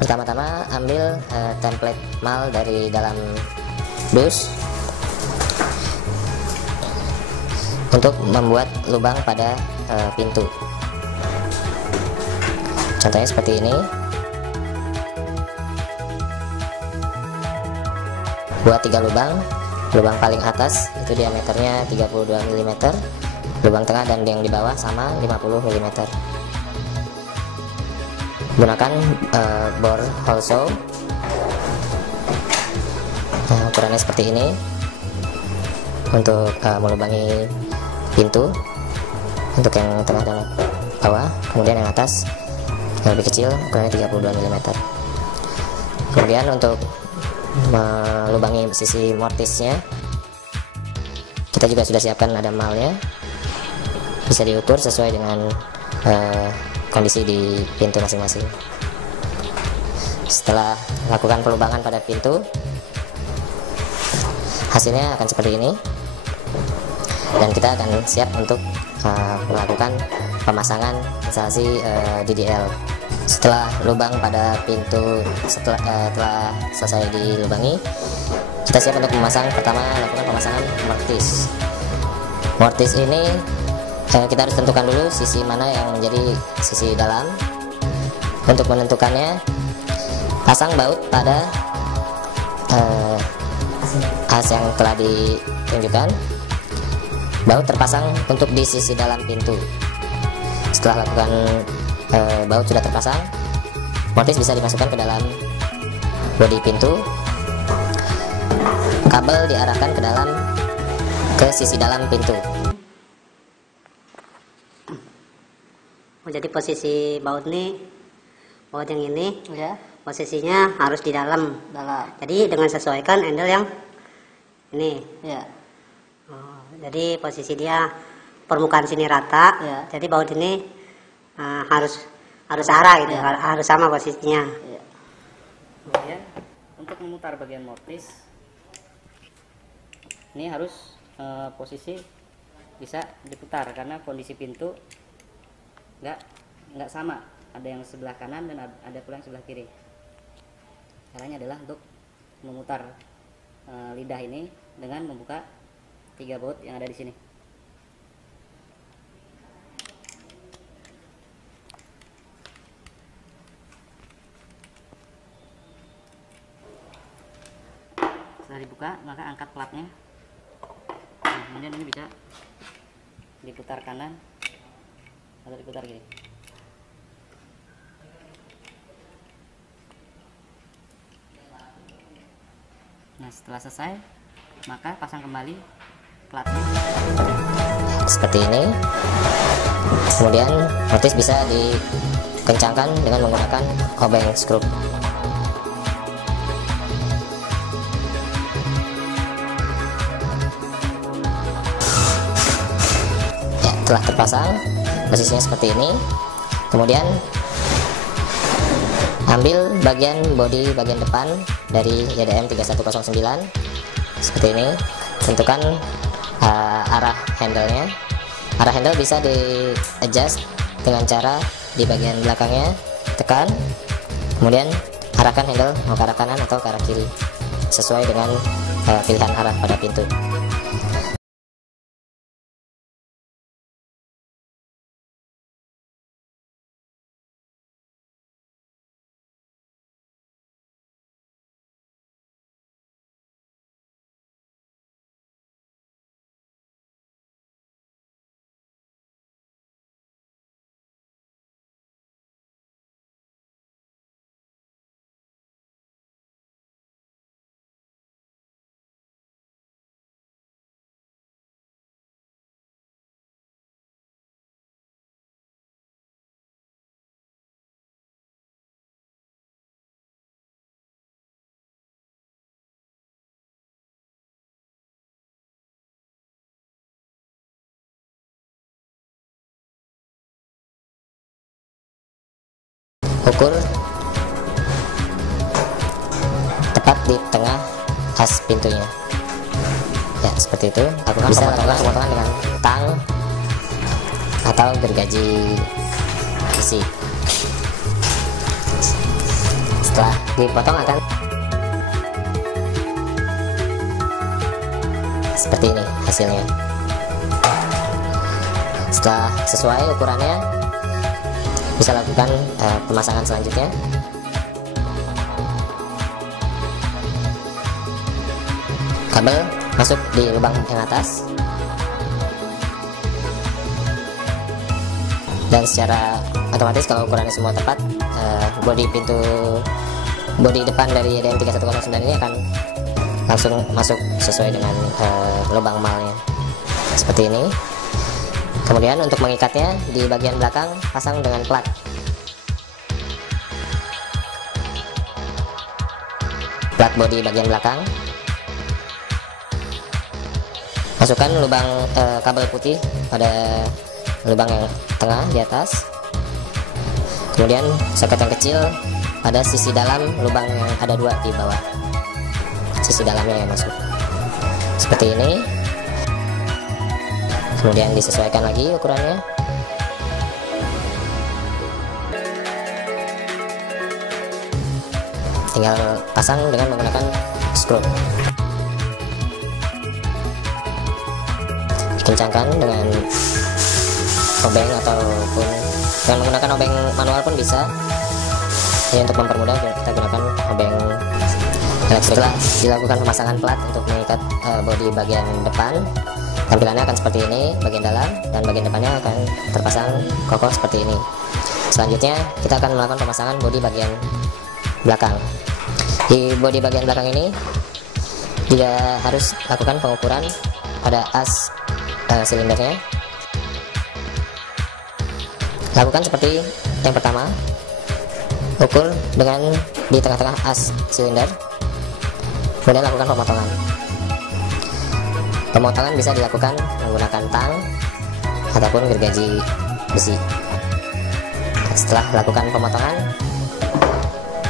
Pertama-tama ambil template mal dari dalam dus untuk membuat lubang pada pintu. Contohnya seperti ini. Buat 3 lubang. Lubang paling atas itu diameternya 32 mm, lubang tengah dan yang di bawah sama 50 mm. Gunakan bor hole saw. Ukurannya seperti ini untuk melubangi pintu, untuk yang tengah dan bawah. Kemudian yang atas yang lebih kecil, ukurannya 32 mm. Kemudian untuk melubangi sisi mortisnya, kita juga sudah siapkan ada malnya, bisa diukur sesuai dengan kondisi di pintu masing-masing. Setelah lakukan pelubangan pada pintu, hasilnya akan seperti ini, dan kita akan siap untuk melakukan pemasangan instalasi DDL. Setelah lubang pada pintu telah selesai dilubangi, kita siap untuk memasang. Pertama, lakukan pemasangan mortis. Mortis ini kita harus tentukan dulu sisi mana yang menjadi sisi dalam. Untuk menentukannya, pasang baut pada as yang telah ditunjukkan. Baut terpasang untuk di sisi dalam pintu. Setelah lakukan baut sudah terpasang, mortis bisa dimasukkan ke dalam bodi pintu. Kabel diarahkan ke sisi dalam pintu. Jadi posisi baut yang ini ya, posisinya harus di dalam. Jadi dengan sesuaikan handle yang ini ya. Jadi posisi dia permukaan sini rata ya. Jadi baut ini harus arah gitu ya. Harus sama posisinya ya. Kemudian untuk memutar bagian mortis ini harus posisi bisa diputar, karena kondisi pintu nggak sama, ada yang sebelah kanan dan ada pula yang sebelah kiri. Caranya adalah untuk memutar lidah ini dengan membuka 3 baut yang ada di sini. Setelah dibuka, maka angkat platnya. Nah, kemudian ini bisa diputar kanan atau diputar kiri. Nah, setelah selesai, maka pasang kembali platnya. Seperti ini. Kemudian mortis bisa dikencangkan dengan menggunakan obeng skrup. Telah terpasang, posisinya seperti ini. Kemudian ambil bagian bodi bagian depan dari JDM 3109 seperti ini. Tentukan arah handle-nya. Arah handle bisa di adjust dengan cara di bagian belakangnya tekan, kemudian arahkan handle mau ke arah kanan atau ke arah kiri sesuai dengan pilihan arah pada pintu. Ukur tepat di tengah as pintunya ya, seperti itu. Lakukan pemotongan dengan tang atau gergaji besi. dipotong akan seperti ini hasilnya. Setelah sesuai ukurannya, bisa lakukan pemasangan selanjutnya. Kabel masuk di lubang yang atas, dan secara otomatis kalau ukurannya semua tepat, bodi depan dari EDM 3109 ini akan langsung masuk sesuai dengan lubang malnya seperti ini. Kemudian untuk mengikatnya di bagian belakang, pasang dengan plat. Plat bodi bagian belakang. Masukkan lubang kabel putih pada lubang yang tengah di atas. Kemudian soket yang kecil pada sisi dalam lubang yang ada 2 di bawah. Sisi dalamnya yang masuk. Seperti ini. Kemudian disesuaikan lagi ukurannya. Tinggal pasang dengan menggunakan skru. Dikencangkan dengan obeng ataupun dengan menggunakan obeng manual pun bisa. Ini untuk mempermudah kita gunakan obeng elektrik. Setelah dilakukan pemasangan plat untuk mengikat bodi bagian depan, tampilannya akan seperti ini, bagian dalam dan bagian depannya akan terpasang kokoh seperti ini. Selanjutnya kita akan melakukan pemasangan bodi bagian belakang. Di bodi bagian belakang ini tidak harus lakukan pengukuran pada as silindernya. Lakukan seperti yang pertama, ukur dengan di tengah-tengah as silinder, kemudian lakukan pemotongan. Pemotongan bisa dilakukan menggunakan tang ataupun gergaji besi. Setelah lakukan pemotongan,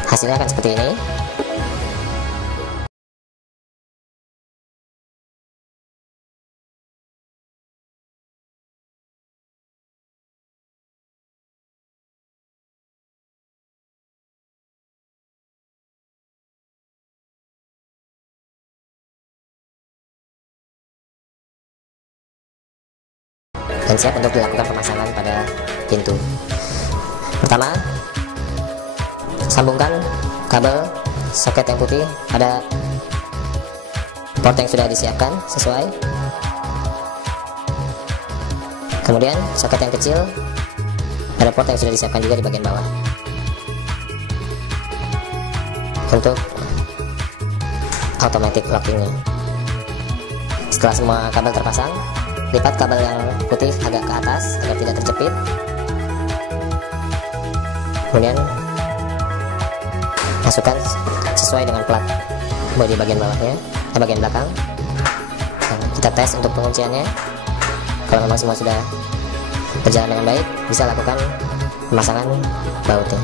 hasilnya akan seperti ini. Dan siap untuk dilakukan pemasangan pada pintu. Pertama, sambungkan kabel soket yang putih pada port yang sudah disiapkan sesuai. Kemudian soket yang kecil pada port yang sudah disiapkan juga di bagian bawah. Untuk automatic lockingnya. Setelah semua kabel terpasang, lipat kabel yang putih agak ke atas agar tidak terjepit. Kemudian masukkan sesuai dengan plat bodi bagian bawahnya, bagian belakang. Nah, kita tes untuk pengunciannya. Kalau memang semua sudah berjalan dengan baik, bisa lakukan pemasangan bautnya.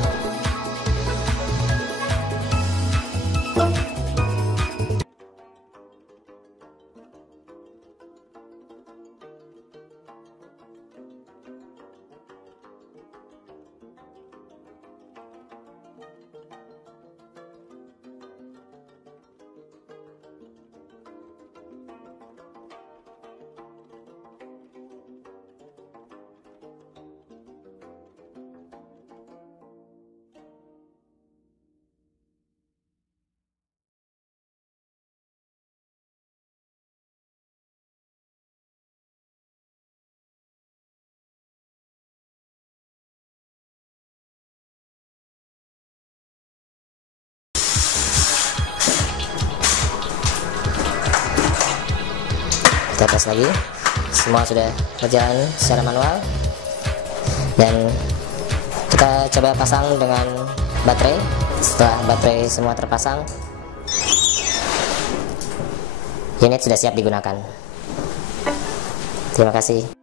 Kita tes lagi, semua sudah berjalan secara manual, dan kita coba pasang dengan baterai. Setelah baterai semua terpasang, unit sudah siap digunakan. Terima kasih.